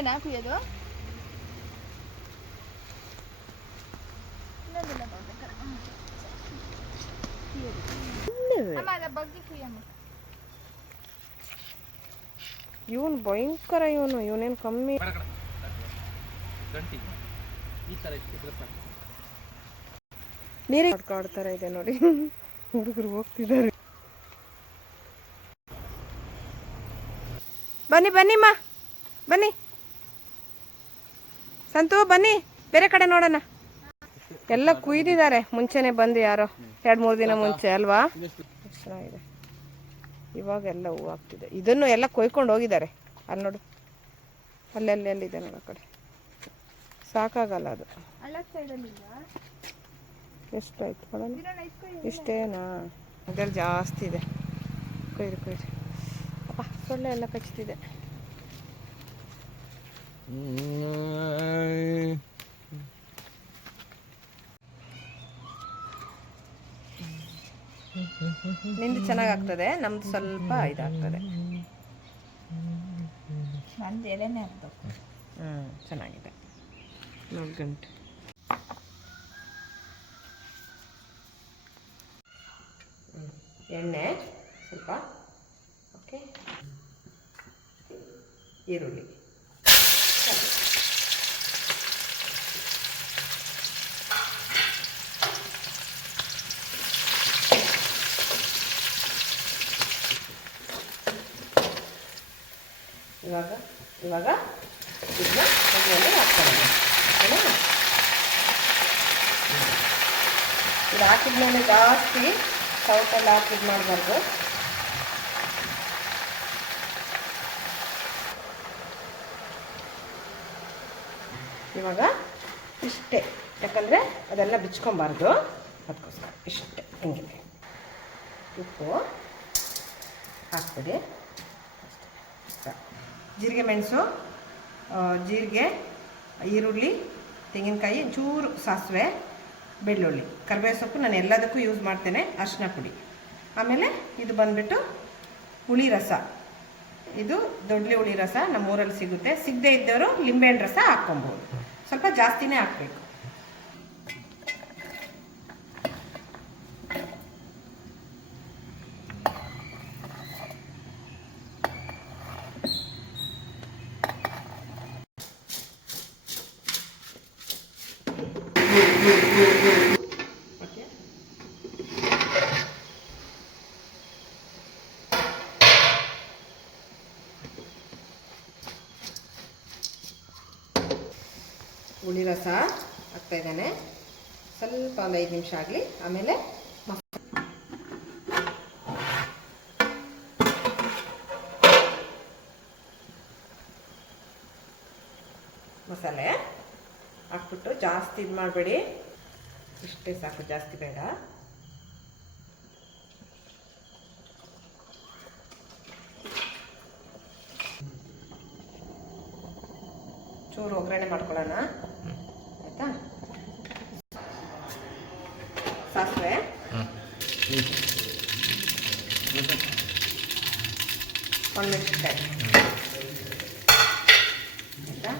ಹಿಂಗೆನಾ ಕುಯ್ಯೋದು? ಇವನು ಭಯಂಕರ, ಇವನೇನು ಕಮ್ಮಿ. ನೀರೇ ಆಡ್ತಾರೆ ಇದೆ ನೋಡಿ, ಹುಡುಗರು ಹೋಗ್ತಿದ್ದಾರೆ. ಬನ್ನಿ ಬನ್ನಿಮ್ಮ, ಬನ್ನಿ ಸಂತು, ಬನ್ನಿ ಬೇರೆ ಕಡೆ ನೋಡೋಣ. ಎಲ್ಲ ಕುಯ್ದಿದ್ದಾರೆ ಮುಂಚೆನೆ ಬಂದು, ಯಾರೋ 2-3 ದಿನ ಮುಂಚೆ ಅಲ್ವಾ. ಚೆನ್ನಾಗಿದೆ. ಇವಾಗೆಲ್ಲ ಹೂವು ಆಗ್ತಿದೆ. ಇದನ್ನು ಎಲ್ಲ ಕೊಯ್ಕೊಂಡು ಹೋಗಿದ್ದಾರೆ. ಅಲ್ಲಿ ನೋಡು, ಅಲ್ಲಿದೆ ನೋಡು, ಆ ಕಡೆ ಸಾಕಾಗಲ್ಲ ಅದು. ಎಷ್ಟಾಯ್ತು ಕೊಡೋಣ? ಇಷ್ಟೇನಾ? ಅದರಲ್ಲಿ ಜಾಸ್ತಿ ಇದೆ. ಕೊಯ್ದು ಅಪ್ಪ, ಸೊಳ್ಳೆ ಎಲ್ಲ ಕಚ್ತಿದೆ. ನಿಂದು ಚೆನ್ನಾಗಾಗ್ತದೆ, ನಮ್ದು ಸ್ವಲ್ಪ ಇದಾಗ್ತದೆ. ನಂದು ಎಲೆನೇ ಆಗ್ತದೆ. ಚೆನ್ನಾಗಿದೆ. 4 ಗಂಟೆ ಎಣ್ಣೆ ಸ್ವಲ್ಪ. ಓಕೆ, ಈರುಳ್ಳಿ, ಇವಾಗ ಇದನ್ನ ಎಣ್ಣೆಯಲ್ಲಿ ಹಾಕ್ಕೊಳ್ಳೋಣ. ಇದು ಹಾಕಿದ್ಮೇಲೆ ಜಾಸ್ತಿ ಸೌಟೆಲ್ಲ ಹಾಕಿದ್ದು ಮಾಡಬಾರ್ದು. ಇವಾಗ ಇಷ್ಟೇ, ಯಾಕಂದರೆ ಅದೆಲ್ಲ ಬಿಚ್ಕೊಬಾರ್ದು, ಅದಕ್ಕೋಸ್ಕರ ಇಷ್ಟೇ. ಹಿಂಗೆ ಉಪ್ಪು ಹಾಕ್ಬಿಡಿ. ಜೀರಿಗೆ ಮೆಣಸು, ಜೀರಿಗೆ, ಈರುಳ್ಳಿ, ತೆಂಗಿನಕಾಯಿ, ಚೂರು ಸಾಸಿವೆ, ಬೆಳ್ಳುಳ್ಳಿ, ಕರಿಬೇವು ಸೊಪ್ಪು ನಾನು ಎಲ್ಲದಕ್ಕೂ ಯೂಸ್ ಮಾಡ್ತೇನೆ. ಅರಿಶಿನ ಪುಡಿ. ಆಮೇಲೆ ಇದು ಬಂದುಬಿಟ್ಟು ಹುಳಿ ರಸ. ಇದು ದೊಡ್ಡಲಿ ಹುಳಿ ರಸ ನಮ್ಮೂರಲ್ಲಿ ಸಿಗುತ್ತೆ. ಸಿಗದೇ ಇದ್ದವರು ಲಿಂಬೆಹಣ್ಣು ರಸ ಹಾಕ್ಕೊಬೋದು. ಸ್ವಲ್ಪ ಜಾಸ್ತಿನೇ ಹಾಕಬೇಕು. ಹುಳಿ ರಸ ಹಾಕ್ತಾ ಇದ್ದಾನೆ. ಸ್ವಲ್ಪ ಒಂದು 5 ನಿಮಿಷ ಆಗಲಿ. ಆಮೇಲೆ ಮಸಾಲೆ ಹಾಕ್ಬಿಟ್ಟು ಜಾಸ್ತಿ ಇದು ಮಾಡಬೇಡಿ, ಇಷ್ಟೇ ಸಾಕು, ಜಾಸ್ತಿ ಬೇಡ. ಚೂರು ಒಗ್ಗರಣೆ ಮಾಡ್ಕೊಳ್ಳೋಣ, ಆಯಿತಾ? ಸಾಸಿವೆ, ಒಣಮೆಣಸಿನಕಾಯಿ, ಆಯಿತಾ?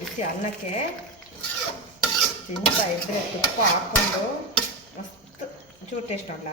ಬಿಸಿ ಅನ್ನಕ್ಕೆ ತಿಂತಾ ಇದ್ದರೆ ತುಪ್ಪ ಹಾಕ್ಕೊಂಡು ಮಸ್ತ್ ಚೂರು ಟೇಸ್ಟ್ ಅಲ್ಲ.